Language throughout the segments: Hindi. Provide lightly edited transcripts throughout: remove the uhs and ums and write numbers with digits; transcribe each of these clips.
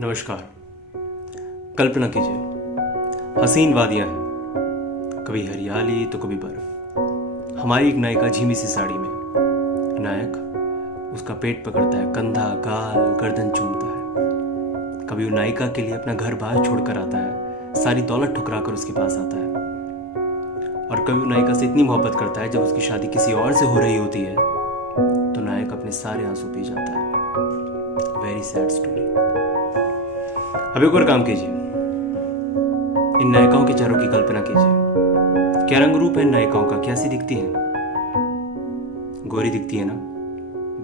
नमस्कार। कल्पना कीजिए, हसीन वादियां हैं, कभी हरियाली तो कभी बर्फ। हमारी एक नायिका झीमी सी साड़ी में, नायक उसका पेट पकड़ता है, कंधा गाल गर्दन चूमता है। कभी वो नायिका के लिए अपना घर बाहर छोड़कर आता है, सारी दौलत ठुकरा कर उसके पास आता है। और कभी वो नायिका से इतनी मोहब्बत करता है, जब उसकी शादी किसी और से हो रही होती है तो नायक अपने सारे आंसू पी जाता है। Very sad story. अब एक और काम कीजिए, इन नायिकाओं के चेहरों की कल्पना कीजिए। क्या रंग रूप है नायिकाओं का, कैसी दिखती है? गोरी दिखती है ना?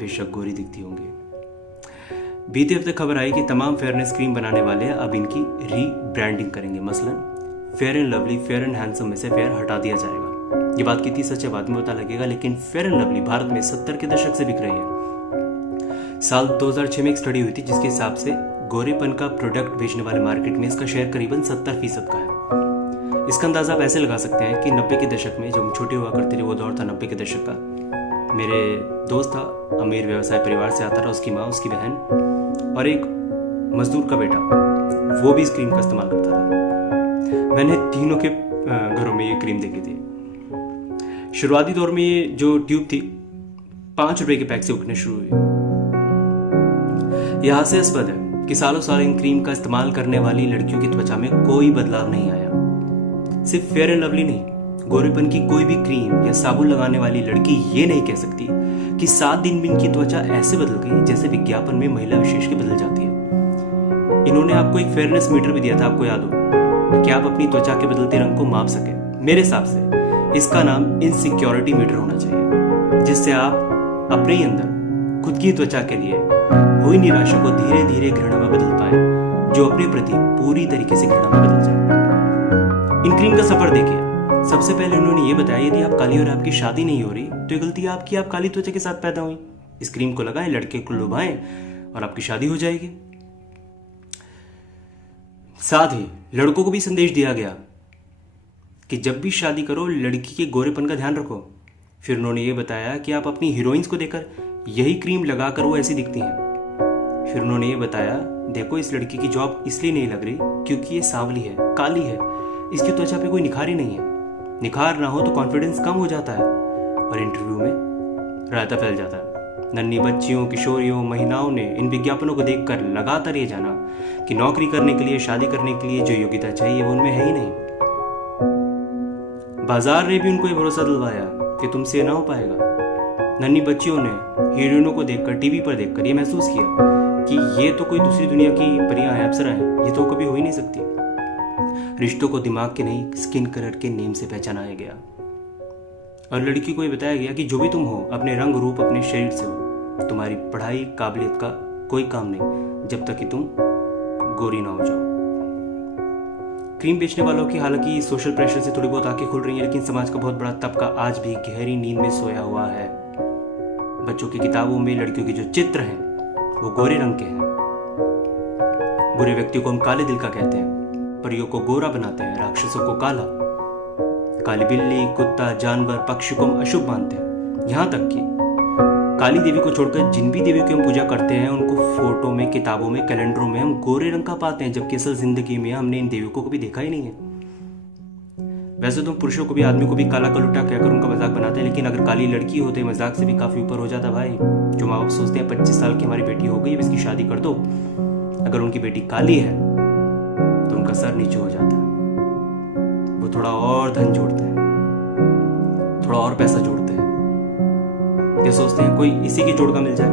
बेशक गोरी दिखती होंगी। बीते हफ्ते खबर आई कि तमाम फेयरनेस क्रीम बनाने वाले अब इनकी रीब्रांडिंग करेंगे। मसलन fair and lovely fair and handsome में से फेयर हटा दिया जाएगा। ये बात कितनी सच है बाद में पता लगेगा, लेकिन फेयर एंड लवली भारत में 70 के दशक से बिक रही है। साल 2006 में एक स्टडी हुई थी जिसके हिसाब से गोरेपन का प्रोडक्ट बेचने वाले मार्केट में इसका शेयर करीबन 70% का है। इसका अंदाजा आप ऐसे लगा सकते हैं कि 90 के दशक में, जब हम छोटे हुआ करते थे, वो दौर था 90 के दशक का। मेरे दोस्त था, अमीर व्यवसाय परिवार से आता था, उसकी माँ, उसकी बहन और एक मजदूर का बेटा, वो भी इस क्रीम का इस्तेमाल करता था। मैंने तीनों के घरों में ये क्रीम देखी थी। शुरुआती दौर में ये जो ट्यूब थी 5 रुपए के पैक से उठने शुरू हुई। यह हास्यास्पद है कि सालों साल इन क्रीम का इस्तेमाल करने वाली लड़कियों की त्वचा में कोई बदलाव नहीं आया। सिर्फ फेयर एंड लवली नहीं, गोरेपन की कोई भी क्रीम या साबुन लगाने वाली लड़की ये नहीं कह सकती कि 7 दिन में इनकी त्वचा ऐसे बदल गई जैसे विज्ञापन में महिला विशेष की बदल जाती है। इन्होंने आपको एक फेयरनेस मीटर भी दिया था, आपको याद हो, कि आप अपनी त्वचा के बदलते रंग को माप सके। मेरे हिसाब से इसका नाम इनसिक्योरिटी मीटर होना चाहिए, जिससे आप अपने ही अंदर खुद की त्वचा के लिए हुई निराशा को धीरे धीरे घृणा में बदल पाए, जो अपने प्रति पूरी तरीके से घृणा में बदल जाए। इन क्रीम का सफर देखिए। सबसे पहले उन्होंने ये बताया, यदि आप काली और आपकी शादी नहीं हो रही तो ये गलती आपकी, आप काली त्वचा के साथ पैदा हुई। इस क्रीम को लगाएं, लड़के को लुभाएं और आपकी शादी हो जाएगी। साथ ही लड़कों को भी संदेश दिया गया कि जब भी शादी करो लड़की के गोरेपन का ध्यान रखो। फिर उन्होंने ये बताया कि आप अपनी हीरोइंस को देखकर यही क्रीम लगाकर वो ऐसी दिखती हैं। फिर उन्होंने ये बताया, देखो इस लड़की की जॉब इसलिए नहीं लग रही क्योंकि ये सांवली है, काली है, इसकी त्वचा पे कोई निखार ही नहीं है। निखार ना हो तो कॉन्फिडेंस कम हो जाता है और इंटरव्यू में रायता फैल जाता है। नन्ही बच्चियों, किशोरियों, महिलाओं ने इन विज्ञापनों को देखकर लगातार ये जाना कि नौकरी करने के लिए, शादी करने के लिए जो योग्यता चाहिए वो उनमें है ही नहीं। बाजार ने भी उनको ये भरोसा दिलवाया कि तुमसे ना हो पाएगा। नन्ही बच्चियों ने हीरोइनों को देखकर, टीवी पर देखकर ये महसूस किया कि ये तो कोई दूसरी दुनिया की परियां हैं, अप्सरा हैं, ये तो कभी हो ही नहीं सकती। रिश्तों को दिमाग के नहीं, स्किन कलर के नेम से पहचानाया गया और लड़की को ये बताया गया कि जो भी तुम हो, अपने रंग रूप, अपने शरीर से हो, तुम्हारी पढ़ाई काबिलियत का कोई काम नहीं जब तक कि तुम गोरी ना हो जाओ। क्रीम बेचने वालों की हालांकि सोशल प्रेशर से थोड़ी बहुत आंखें खुल रही हैं, लेकिन समाज का बहुत बड़ा तबका आज भी गहरी नींद में सोया हुआ है। बच्चों की किताबों में लड़कियों के जो चित्र हैं वो गोरे रंग के हैं। बुरे व्यक्तियों को हम काले दिल का कहते हैं, परियों को गोरा बनाते हैं, राक्षसों को काला। काली बिल्ली, कुत्ता, जानवर, पक्षी को हम अशुभ मानते हैं। यहाँ तक कि काली देवी को छोड़कर जिन भी देवियों की हम पूजा करते हैं उनको फोटो में, किताबों में, कैलेंडरों में हम गोरे रंग का पाते हैं, जबकि असल जिंदगी में हमने इन देवियों को कभी देखा ही नहीं है। वैसे तो पुरुषों को भी, आदमी को भी काला कलुटा कहकर उनका मजाक बनाते हैं, लेकिन अगर काली लड़की होते मजाक से भी काफी ऊपर हो जाता भाई। जो माँ बाप सोचते हैं 25 साल की हमारी बेटी हो गई, अब इसकी शादी कर दो, अगर उनकी बेटी काली है तो उनका सर नीचे हो जाता है। वो थोड़ा और धन जोड़ते हैं, थोड़ा और पैसा जोड़ते हैं। ये सोचते हैं कोई इसी की जोड़ का मिल जाए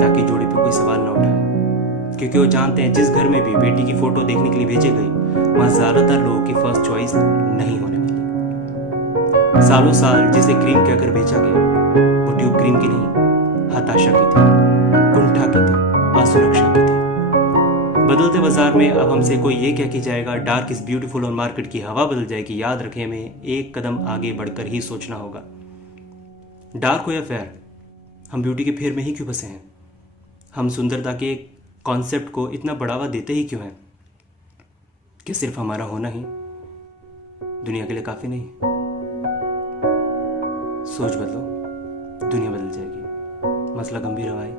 ताकि जोड़ी पे कोई सवाल ना उठाए, क्योंकि वो जानते हैं जिस घर में भी बेटी की फोटो देखने के लिए भेजी गई वहां ज्यादातर लोगों की फर्स्ट चॉइस नहीं होने वाली। सालों साल जिसे क्रीम कहकर बेचा गया वो ट्यूब क्रीम की नहीं, हताशा की थी, कुंठा की थी, असुरक्षा की थी। बदलते बाजार में अब हमसे कोई ये कह के जाएगा डार्क इज ब्यूटीफुल और मार्केट की हवा बदल जाएगी, याद रखें हमें एक कदम आगे बढ़कर ही सोचना होगा। डार्क हो या फेयर, हम ब्यूटी के फेर में ही क्यों फंसे हैं? हम सुंदरता के कॉन्सेप्ट को इतना बढ़ावा देते ही क्यों हैं कि सिर्फ हमारा होना ही दुनिया के लिए काफी नहीं? सोच बदलो, दुनिया बदल जाएगी। मसला गंभीर है भाई,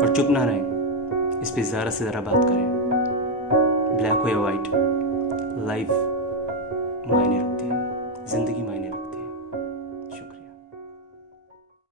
और चुप ना रहें। इस पे ज़रा से ज़रा बात करें। ब्लैक हो या वाइट, लाइफ मायने रखती है, ज़िंदगी